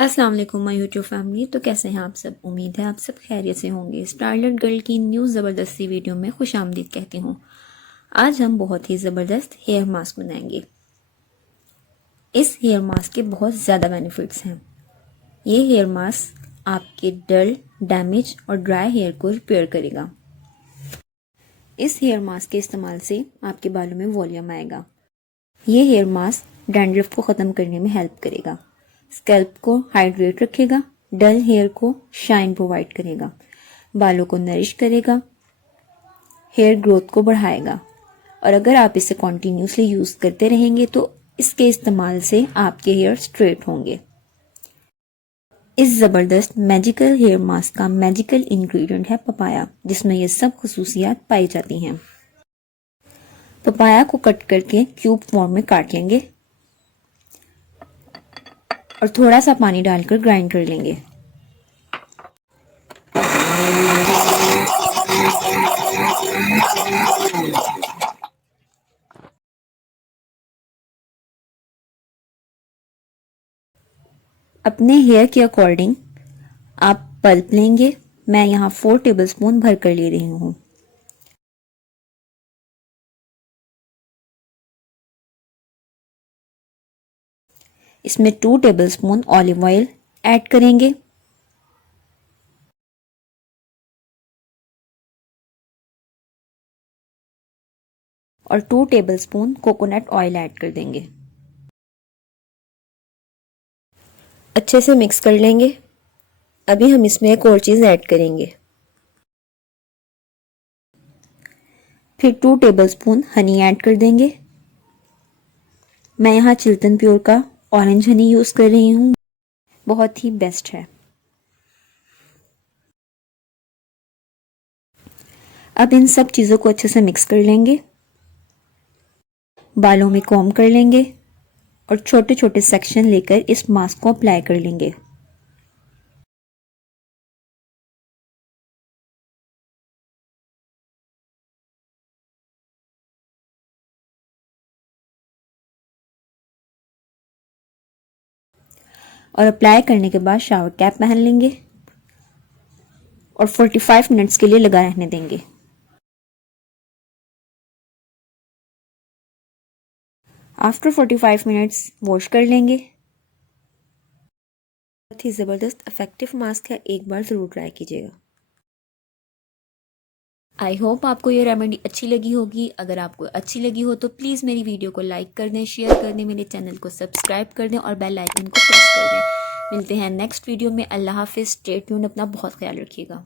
अस्सलाम वालेकुम my YouTube family. तो कैसे हैं आप सब? उम्मीद है आप सब खैरियत से होंगे। स्टारलेट गर्ल की न्यू ज़बरदस्त सी वीडियो में खुश आमदीद कहती हूँ। आज हम बहुत ही ज़बरदस्त हेयर मास्क बनाएंगे। इस हेयर मास्क के बहुत ज़्यादा बेनिफिट्स हैं। ये हेयर मास्क आपके डल, डैमेज और ड्राई हेयर को रिपेयर करेगा। इस हेयर मास्क के इस्तेमाल से आपके बालों में वॉल्यूम आएगा। ये हेयर मास्क डैंड्रफ को ख़त्म करने में हेल्प करेगा, स्कैल्प को हाइड्रेट रखेगा, डल हेयर को शाइन प्रोवाइड करेगा, बालों को नरिश करेगा, हेयर ग्रोथ को बढ़ाएगा। और अगर आप इसे कॉन्टीन्यूसली यूज़ करते रहेंगे तो इसके इस्तेमाल से आपके हेयर स्ट्रेट होंगे। इस ज़बरदस्त मैजिकल हेयर मास्क का मैजिकल इंग्रेडिएंट है पपाया, जिसमें ये सब खसूसियात पाई जाती हैं। पपाया को कट करके क्यूब फॉर्म में काट लेंगे और थोड़ा सा पानी डालकर ग्राइंड कर लेंगे। अपने हेयर के अकॉर्डिंग आप पल्प लेंगे। मैं यहाँ 4 टेबलस्पून भर कर ले रही हूँ। इसमें 2 टेबलस्पून ऑलिव ऑयल ऐड करेंगे और 2 टेबलस्पून कोकोनट ऑयल ऐड कर देंगे। अच्छे से मिक्स कर लेंगे। अभी हम इसमें एक और चीज़ ऐड करेंगे। फिर 2 टेबलस्पून हनी ऐड कर देंगे। मैं यहाँ चिल्टन प्योर का ऑरेंज हनी यूज़ कर रही हूँ, बहुत ही बेस्ट है। अब इन सब चीज़ों को अच्छे से मिक्स कर लेंगे, बालों में कॉम्ब कर लेंगे और छोटे छोटे सेक्शन लेकर इस मास्क को अप्लाई कर लेंगे। और अप्लाई करने के बाद शावर कैप पहन लेंगे और 45 मिनट्स के लिए लगा रहने देंगे। आफ्टर 45 मिनट्स वॉश कर लेंगे। बहुत ही ज़बरदस्त इफेक्टिव मास्क है, एक बार ज़रूर ट्राई कीजिएगा। आई होप आपको ये रेमेडी अच्छी लगी होगी। अगर आपको अच्छी लगी हो तो प्लीज़ मेरी वीडियो को लाइक कर दें, शेयर कर दें, मेरे चैनल को सब्सक्राइब कर दें और बेल आइकन को प्रेस कर दें। मिलते हैं नेक्स्ट वीडियो में। अल्लाह हाफिज़। स्टे ट्यून्ड, अपना बहुत ख्याल रखिएगा।